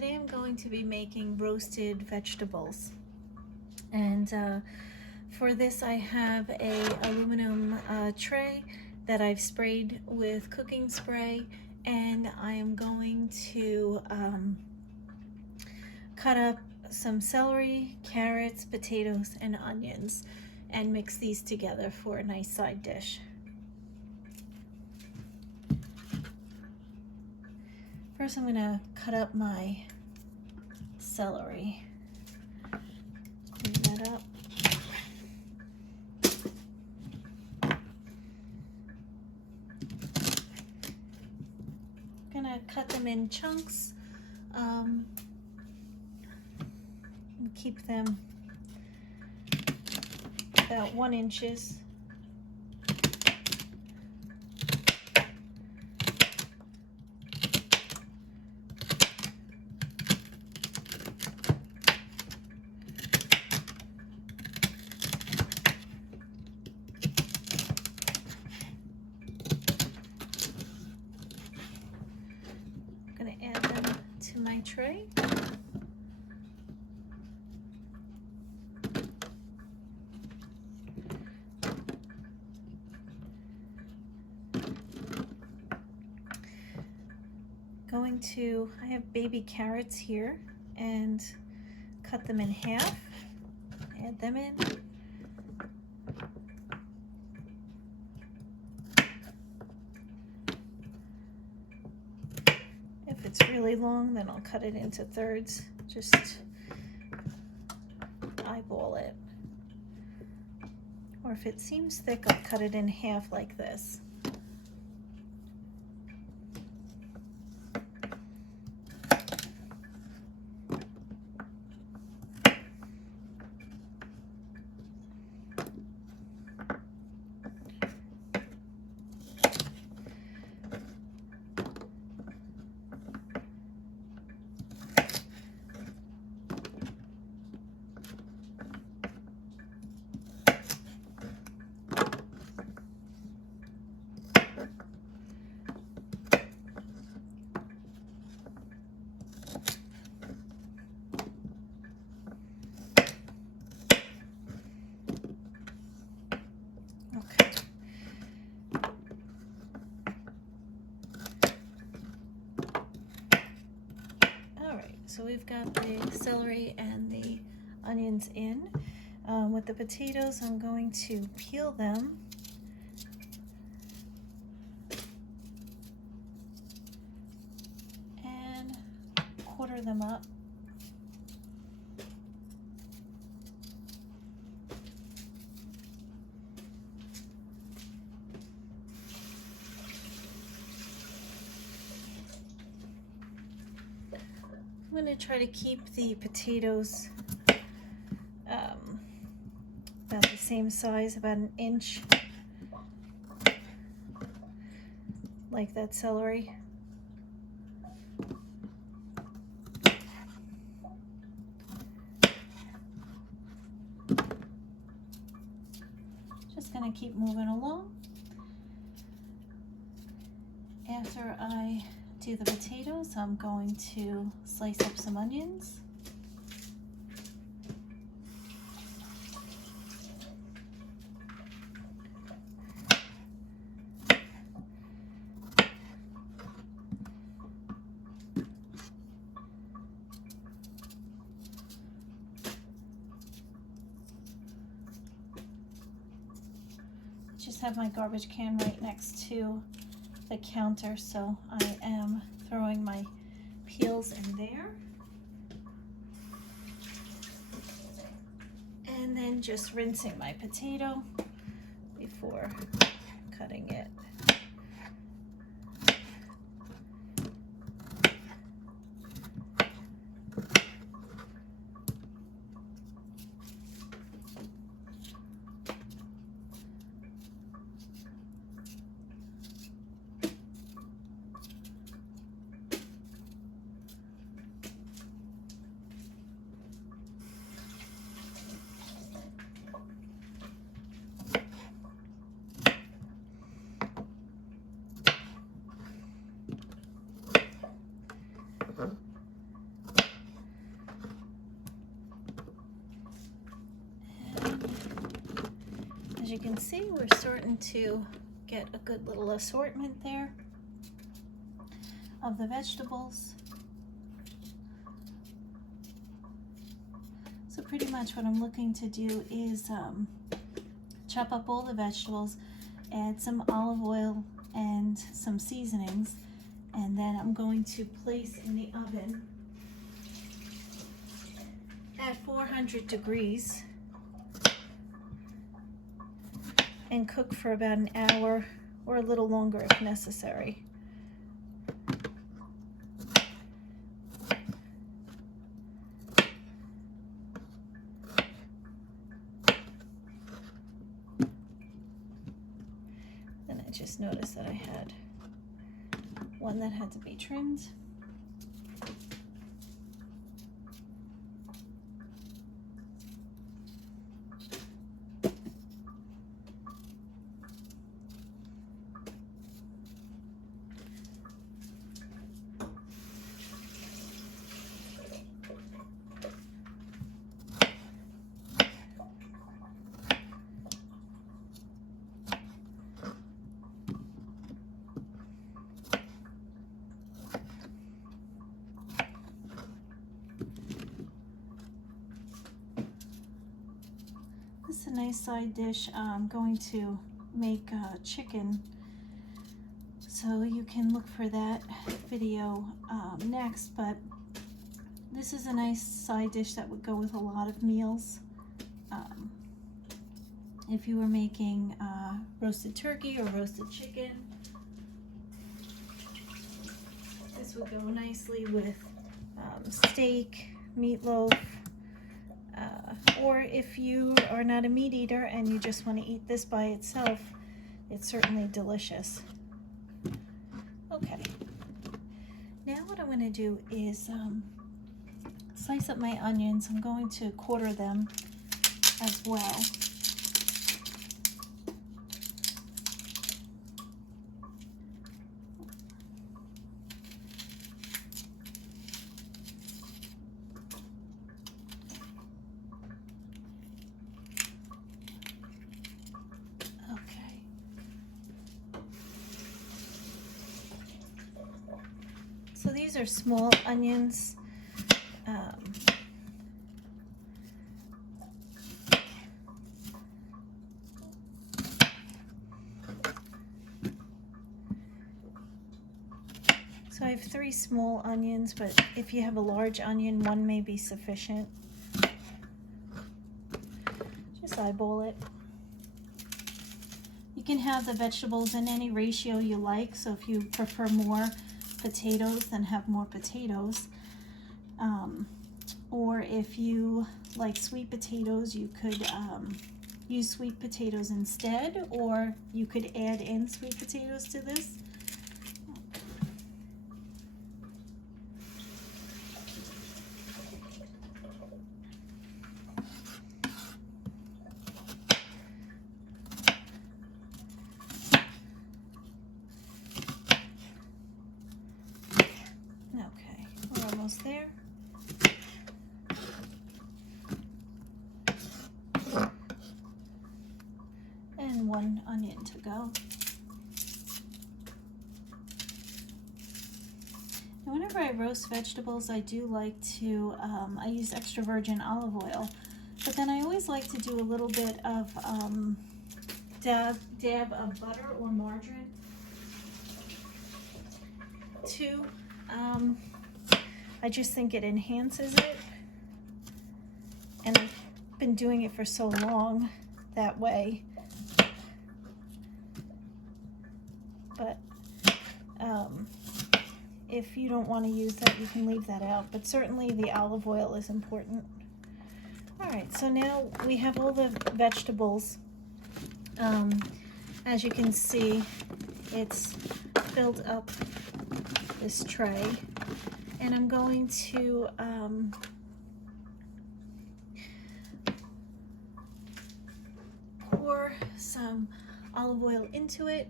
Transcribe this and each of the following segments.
Today I'm going to be making roasted vegetables, and for this I have a aluminum tray that I've sprayed with cooking spray, and I am going to cut up some celery, carrots, potatoes, and onions and mix these together for a nice side dish. First I'm going to cut up my celery. Clean that up. I'm going to cut them in chunks and keep them about 1 inch. I'm going to add them to my tray. I have baby carrots here, and cut them in half, add them in. If it's really long, then I'll cut it into thirds, just eyeball it. Or if it seems thick, I'll cut it in half like this. So we've got the celery and the onions in. With the potatoes, I'm going to peel them. And quarter them up. I'm going to try to keep the potatoes about the same size, about 1 inch, like that celery. Just going to keep moving along. After I do the potatoes, I'm going to slice up some onions. Just have my garbage can right next to the counter, so I am throwing my peels in there. And then just rinsing my potato before cutting it. can see, we're starting to get a good little assortment there of the vegetables. So pretty much what I'm looking to do is chop up all the vegetables, add some olive oil and some seasonings, and then I'm going to place in the oven at 400 degrees and cook for about an hour or a little longer if necessary. Then I just noticed that I had one that had to be trimmed. This is a nice side dish. I'm going to make chicken, so you can look for that video next, but this is a nice side dish that would go with a lot of meals. If you were making roasted turkey or roasted chicken, this would go nicely with steak, meatloaf, or if you are not a meat eater and you just want to eat this by itself, it's certainly delicious. Okay, now what I'm going to do is slice up my onions. I'm going to quarter them as well. So these are small onions. So I have 3 small onions, but if you have a large onion, 1 may be sufficient. Just eyeball it. You can have the vegetables in any ratio you like, so if you prefer more potatoes, then have more potatoes. Or if you like sweet potatoes, you could use sweet potatoes instead, or you could add in sweet potatoes to this. Okay, we're almost there. And 1 onion to go. And whenever I roast vegetables, I do like to, I use extra virgin olive oil, but then I always like to do a little bit of dab of butter or margarine too. I just think it enhances it, and I've been doing it for so long that way. But if you don't want to use that, you can leave that out, but certainly the olive oil is important. All right, so now we have all the vegetables. As you can see, it's filled up this tray, and I'm going to pour some olive oil into it.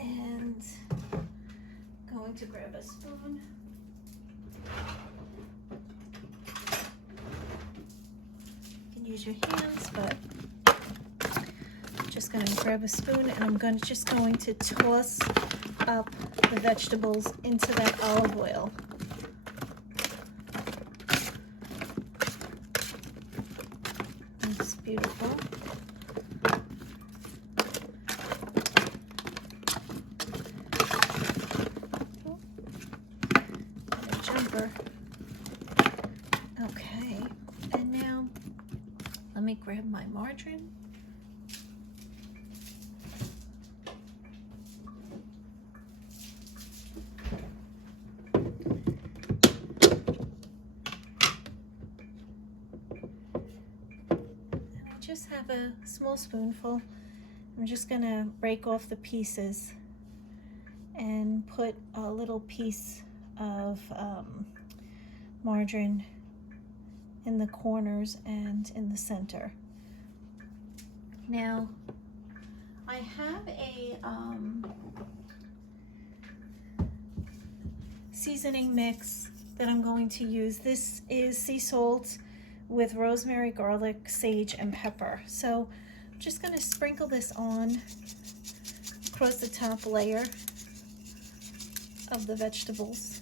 And going to grab a spoon. use your hands, but I'm just going to grab a spoon and I'm just going to toss up the vegetables into that olive oil. It's beautiful. Jumper. Okay, and now let me grab my margarine. And I just have a small spoonful. I'm just gonna break off the pieces and put a little piece of margarine in the corners and in the center. Now, I have a seasoning mix that I'm going to use. This is sea salt with rosemary, garlic, sage, and pepper. So I'm just going to sprinkle this on across the top layer of the vegetables.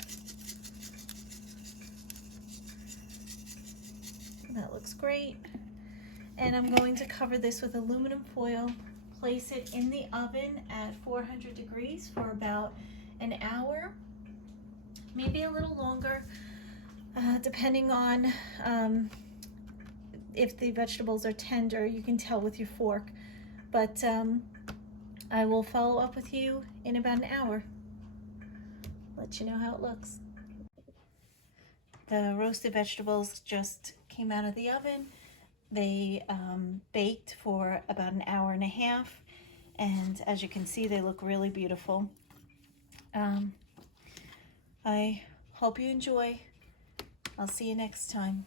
That looks great. And I'm going to cover this with aluminum foil, place it in the oven at 400 degrees for about an hour, maybe a little longer, depending on if the vegetables are tender. You can tell with your fork. But I will follow up with you in about an hour. Let you know how it looks. The roasted vegetables just came out of the oven. They baked for about an hour and a half, and as you can see, they look really beautiful. I hope you enjoy. I'll see you next time.